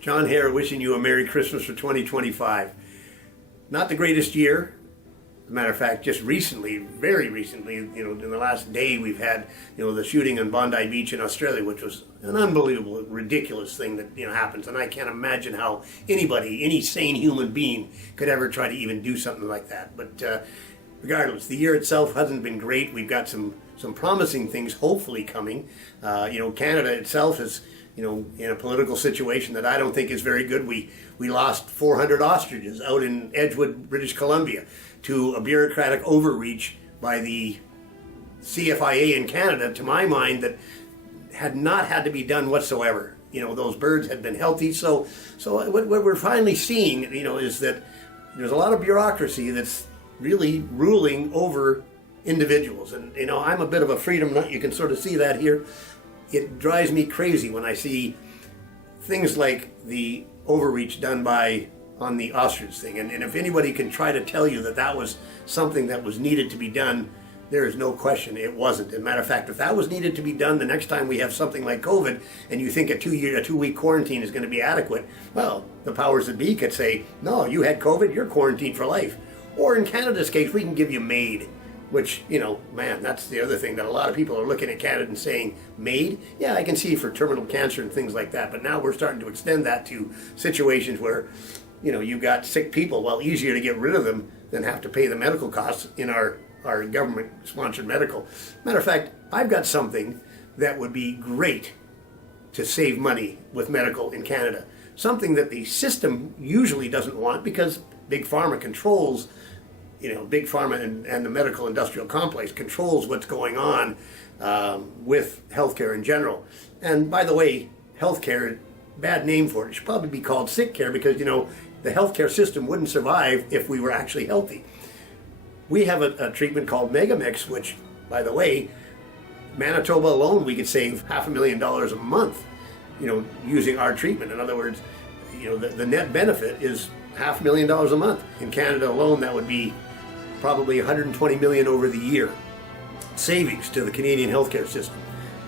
John Hare wishing you a Merry Christmas for 2025. Not the greatest year. As a matter of fact, just recently, very recently, in the last day, we've had, the shooting on Bondi Beach in Australia, which was an unbelievable, ridiculous thing that, happens. And I can't imagine how anybody, any sane human being, could ever try to even do something like that. But regardless, the year itself hasn't been great. We've got some promising things hopefully coming. Canada itself is, in a political situation that I don't think is very good. We lost 400 ostriches out in Edgewood, British Columbia, to a bureaucratic overreach by the CFIA in Canada, to my mind, that had not had to be done whatsoever. Those birds had been healthy. So what we're finally seeing, is that there's a lot of bureaucracy that's really ruling over individuals. And, I'm a bit of a freedom nut. You can sort of see that here. It drives me crazy when I see things like the overreach done on the ostrich thing. And if anybody can try to tell you that that was something that was needed to be done, there is no question it wasn't. As a matter of fact, if that was needed to be done the next time we have something like COVID and you think a 2-week quarantine is going to be adequate, well, the powers that be could say, no, you had COVID, you're quarantined for life. Or in Canada's case, we can give you MAID. Which, man, that's the other thing that a lot of people are looking at Canada and saying, MAID? Yeah, I can see for terminal cancer and things like that. But now we're starting to extend that to situations where, you've got sick people. Well, easier to get rid of them than have to pay the medical costs in our government-sponsored medical. Matter of fact, I've got something that would be great to save money with medical in Canada. Something that the system usually doesn't want because Big Pharma controls Big Pharma and the medical industrial complex controls what's going on with healthcare in general. And by the way, healthcare, bad name for it. It should probably be called sick care because, the healthcare system wouldn't survive if we were actually healthy. We have a treatment called Megamix, which, by the way, Manitoba alone, we could save $500,000 a month, using our treatment. In other words, the net benefit is $500,000 a month. In Canada alone, that would be probably $120 million over the year savings to the Canadian healthcare system.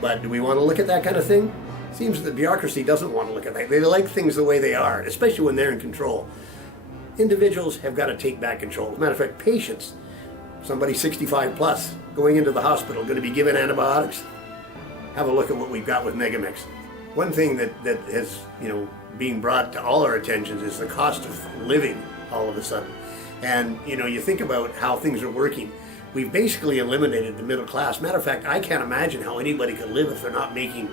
But do we want to look at that kind of thing? Seems that the bureaucracy doesn't want to look at that. They like things the way they are, especially when they're in control. Individuals have got to take back control. As a matter of fact, patients, somebody 65 plus, going into the hospital, going to be given antibiotics. Have a look at what we've got with Megamix. One thing that has, being brought to all our attentions is the cost of living all of a sudden. And, you think about how things are working. We've basically eliminated the middle class. Matter of fact, I can't imagine how anybody could live if they're not making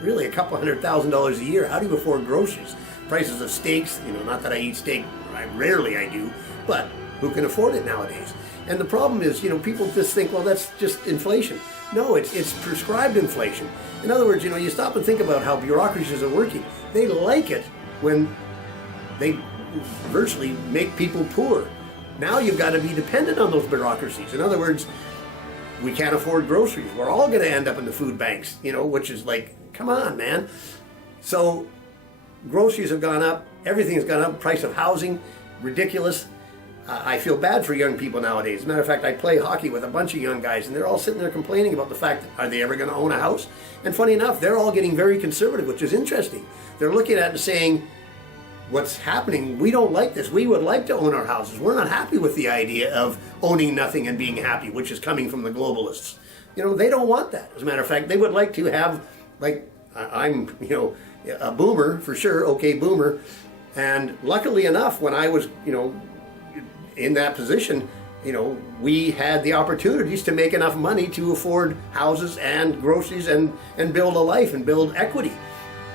really a couple $100,000 a year. How do you afford groceries? Prices of steaks, not that I eat steak, rarely I do, but who can afford it nowadays? And the problem is, people just think, well, that's just inflation. No, it's prescribed inflation. In other words, you stop and think about how bureaucracies are working. They like it when they virtually make people poor. Now you've got to be dependent on those bureaucracies. In other words, we can't afford groceries. We're all going to end up in the food banks, which is like, come on, man. So groceries have gone up. Everything has gone up. Price of housing, ridiculous. I feel bad for young people nowadays. As a matter of fact, I play hockey with a bunch of young guys, and they're all sitting there complaining about the fact that are they ever going to own a house? And funny enough, they're all getting very conservative, which is interesting. They're looking at it and saying, what's happening, we don't like this. We would like to own our houses. We're not happy with the idea of owning nothing and being happy, which is coming from the globalists. They don't want that. As a matter of fact, they would like to have, like, I'm, a boomer for sure, okay, boomer. And luckily enough, when I was, in that position, we had the opportunities to make enough money to afford houses and groceries and build a life and build equity.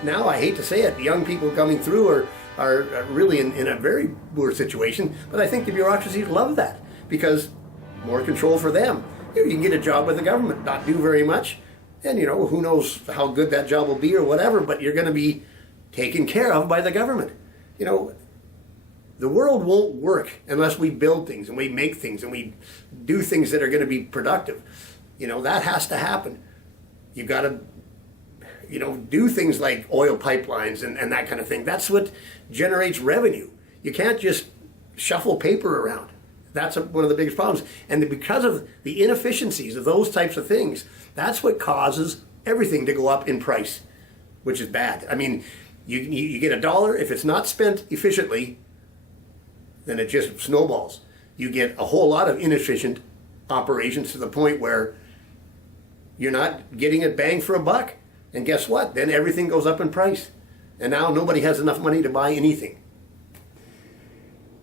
Now, I hate to say it, young people coming through are really in a very poor situation, but I think the bureaucracies love that because more control for them. You can get a job with the government, not do very much, and who knows how good that job will be or whatever, but you're going to be taken care of by the government. The world won't work unless we build things and we make things and we do things that are going to be productive. That has to happen. You've got to, do things like oil pipelines and that kind of thing. That's what generates revenue. You can't just shuffle paper around. That's one of the biggest problems. And because of the inefficiencies of those types of things, that's what causes everything to go up in price, which is bad. I mean, You get $1. If it's not spent efficiently, then it just snowballs. You get a whole lot of inefficient operations to the point where you're not getting a bang for a buck. And guess what? Then everything goes up in price. And now nobody has enough money to buy anything.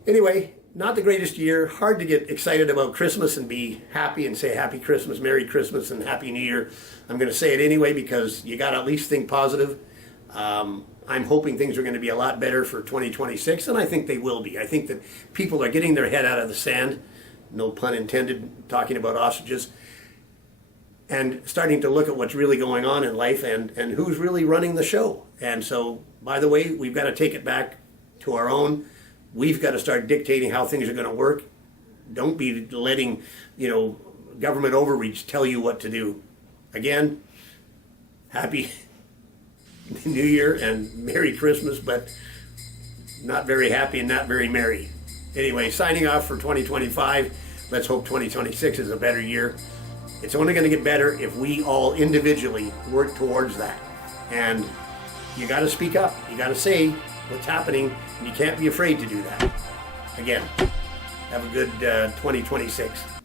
Anyway, not the greatest year. Hard to get excited about Christmas and be happy and say Happy Christmas, Merry Christmas, and Happy New Year. I'm going to say it anyway because you got to at least think positive. I'm hoping things are going to be a lot better for 2026, and I think they will be. I think that people are getting their head out of the sand, no pun intended, talking about ostriches, and starting to look at what's really going on in life and who's really running the show. And so, by the way, we've got to take it back to our own. We've got to start dictating how things are going to work. Don't be letting, government overreach tell you what to do. Again, Happy New Year and Merry Christmas, but not very happy and not very merry. Anyway, signing off for 2025. Let's hope 2026 is a better year. It's only going to get better if we all individually work towards that. And you got to speak up. You got to say what's happening, and you can't be afraid to do that. Again, have a good 2026.